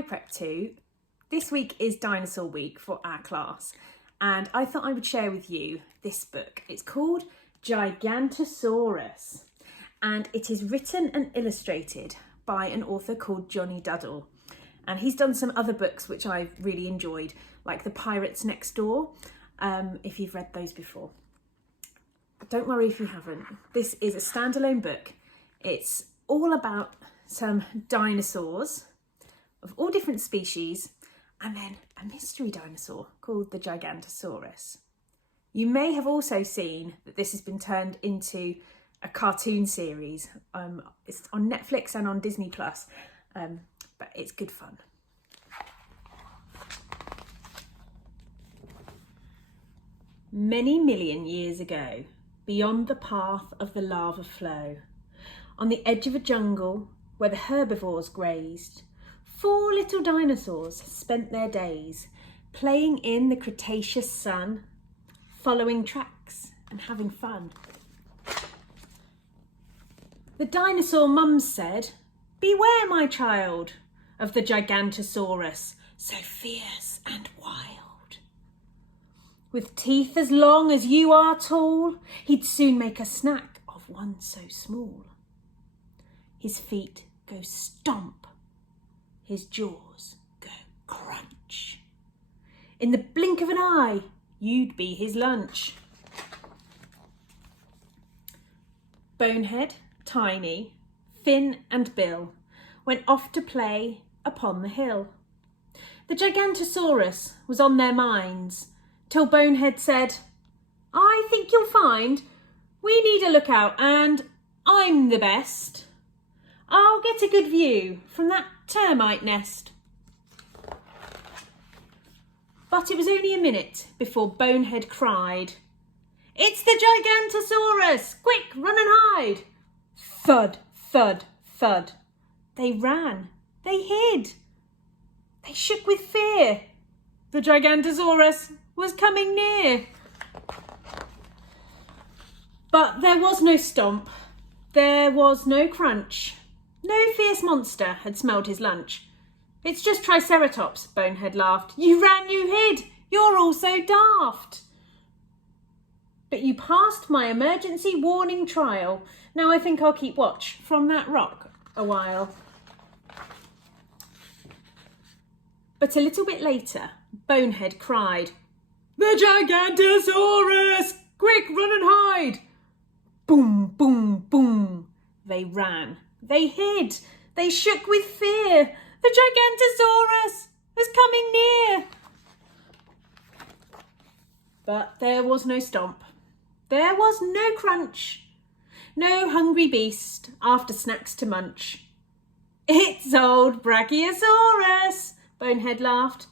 Hi Prep 2. This week is Dinosaur Week for our class, and I thought I would share with you this book. It's called Gigantosaurus, and it is written and illustrated by an author called Jonny Duddle. And he's done some other books which I've really enjoyed, like The Pirates Next Door, if you've read those before. But don't worry if you haven't. This is a standalone book. It's all about some dinosaurs of all different species, and then a mystery dinosaur called the Gigantosaurus. You may have also seen that this has been turned into a cartoon series. It's on Netflix and on Disney+, but it's good fun. Many million years ago, beyond the path of the lava flow, on the edge of a jungle where the herbivores grazed, 4 little dinosaurs spent their days playing in the Cretaceous sun, following tracks and having fun. The dinosaur mums said, "Beware, my child, of the Gigantosaurus, so fierce and wild. With teeth as long as you are tall, he'd soon make a snack of one so small. His feet go stomp, his jaws go crunch. In the blink of an eye, you'd be his lunch." Bonehead, Tiny, Finn and Bill went off to play upon the hill. The Gigantosaurus was on their minds, till Bonehead said, "I think you'll find we need a lookout, and I'm the best. I'll get a good view from that termite nest." But it was only a minute before Bonehead cried, "It's the Gigantosaurus! Quick, run and hide!" Thud, thud, thud. They ran, they hid, they shook with fear. The Gigantosaurus was coming near. But there was no stomp, there was no crunch. No fierce monster had smelled his lunch. "It's just Triceratops," Bonehead laughed. "You ran, you hid, you're all so daft. But you passed my emergency warning trial. Now I think I'll keep watch from that rock a while." But a little bit later, Bonehead cried, "The Gigantosaurus! Quick, run and hide!" Boom, boom, boom. They ran, they hid, they shook with fear. The Gigantosaurus was coming near. But there was no stomp, there was no crunch, no hungry beast after snacks to munch. "It's old Brachiosaurus," Bonehead laughed.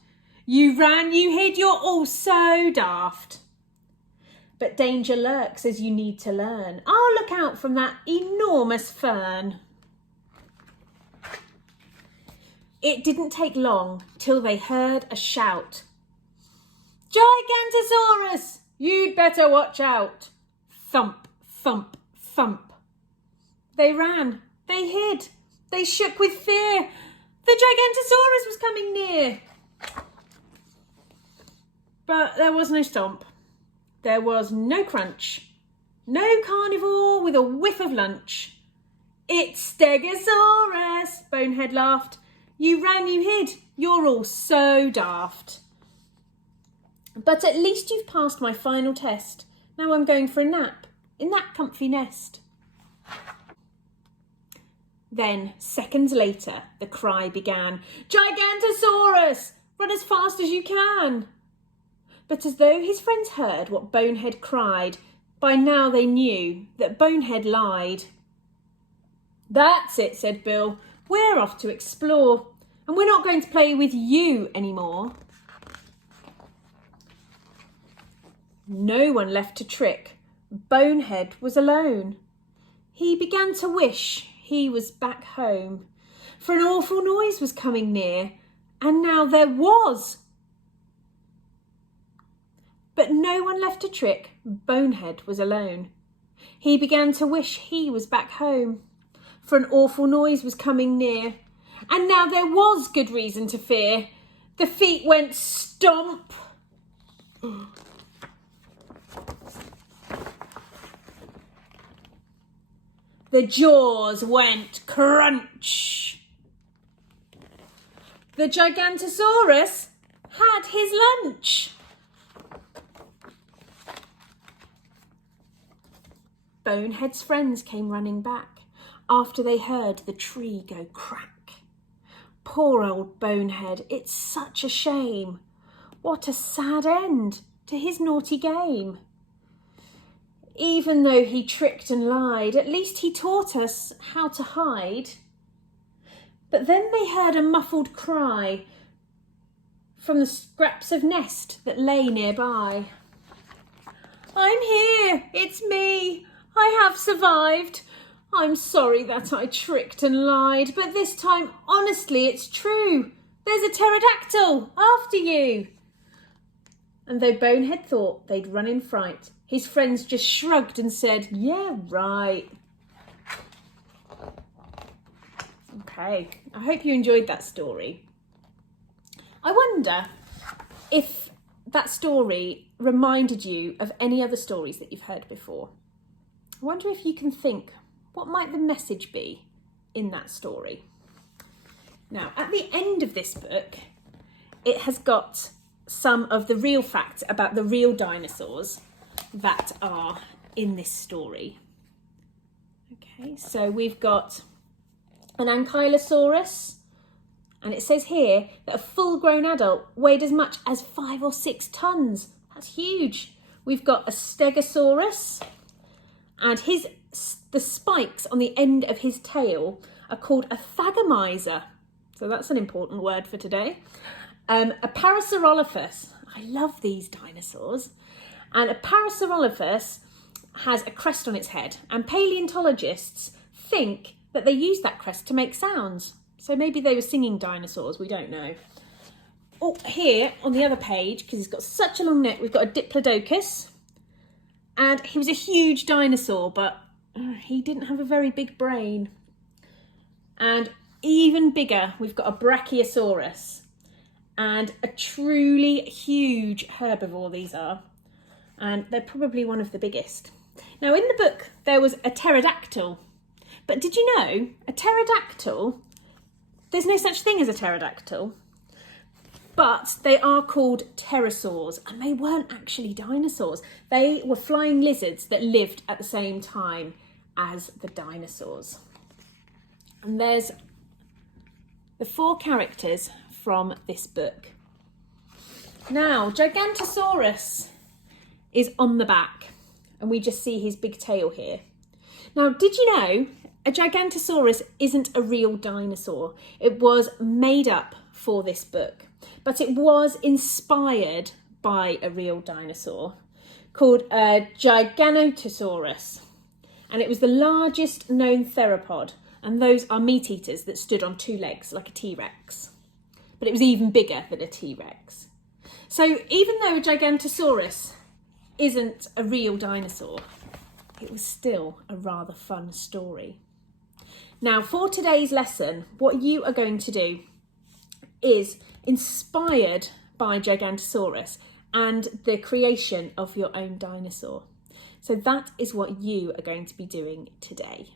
"You ran, you hid, you're all so daft. But danger lurks as you need to learn. I'll look out from that enormous fern." It didn't take long till they heard a shout. "Gigantosaurus, you'd better watch out." Thump, thump, thump. They ran, they hid, they shook with fear. The Gigantosaurus was coming near. But there was no stomp, there was no crunch, no carnivore with a whiff of lunch. "It's Stegosaurus," Bonehead laughed. "You ran, you hid, you're all so daft. But at least you've passed my final test. Now I'm going for a nap in that comfy nest." Then, seconds later, the cry began, "Gigantosaurus, run as fast as you can." But as though his friends heard what Bonehead cried, by now they knew that Bonehead lied. "That's it," said Bill. "We're off to explore, and we're not going to play with you anymore." No one left to trick. Bonehead was alone. He began to wish he was back home, for an awful noise was coming near, and now there was. But no one left to trick. Bonehead was alone. He began to wish he was back home, for an awful noise was coming near, And now there was good reason to fear. The feet went stomp. The jaws went crunch. The Gigantosaurus had his lunch. Bonehead's friends came running back after they heard the tree go crack. Poor old Bonehead, it's such a shame. What a sad end to his naughty game. Even though he tricked and lied, at least he taught us how to hide. But then they heard a muffled cry from the scraps of nest that lay nearby. I'm here, it's me. I have survived. I'm sorry that I tricked and lied, but this time, honestly, it's true. There's a pterodactyl after you. And though Bonehead thought they'd run in fright, his friends just shrugged and said, yeah, right. Okay, I hope you enjoyed that story. I wonder if that story reminded you of any other stories that you've heard before. I wonder if you can think, what might the message be in that story? Now, at the end of this book, it has got some of the real facts about the real dinosaurs that are in this story. Okay, so we've got an Ankylosaurus, and it says here that a full-grown adult weighed as much as 5 or 6 tons. That's huge. We've got a Stegosaurus, and the spikes on the end of his tail are called a thagomizer. So that's an important word for today. A Parasaurolophus. I love these dinosaurs. And a Parasaurolophus has a crest on its head, and paleontologists think that they use that crest to make sounds. So maybe they were singing dinosaurs, we don't know. Oh, here on the other page, because he's got such a long neck, we've got a Diplodocus. And he was a huge dinosaur, but he didn't have a very big brain. And even bigger, we've got a Brachiosaurus. And a truly huge herbivore these are. And they're probably one of the biggest. Now in the book, there was a pterodactyl. But did you know, a pterodactyl, there's no such thing as a pterodactyl. But they are called pterosaurs, and they weren't actually dinosaurs. They were flying lizards that lived at the same time as the dinosaurs. And there's the 4 characters from this book. Now, Gigantosaurus is on the back, and we just see his big tail here. Now, did you know a Gigantosaurus isn't a real dinosaur? It was made up for this book. But it was inspired by a real dinosaur called a Gigantosaurus. And it was the largest known theropod. And those are meat eaters that stood on 2 legs, like a T-Rex. But it was even bigger than a T-Rex. So even though a Gigantosaurus isn't a real dinosaur, it was still a rather fun story. Now, for today's lesson, what you are going to do is inspired by Gigantosaurus and the creation of your own dinosaur. So that is what you are going to be doing today.